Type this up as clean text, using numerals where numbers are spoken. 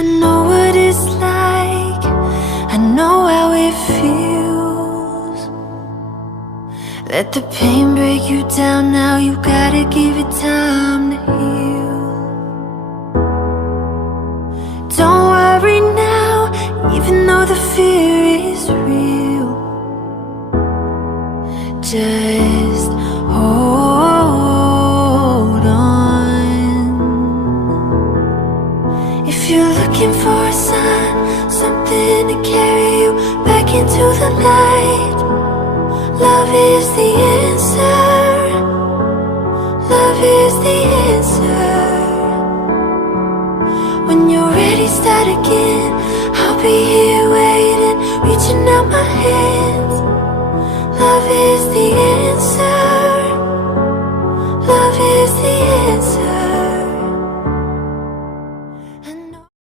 I know what it's like, I know how it feels. Let the pain break you down now, you gotta give it time to heal. Don't worry now, even though the fear is real. Just hold on. If you're looking for a sign, something to carry you back into the light, love is the answer. Love is the answer. When you're ready, start again. I'll be here waiting, reaching out my hands. Love is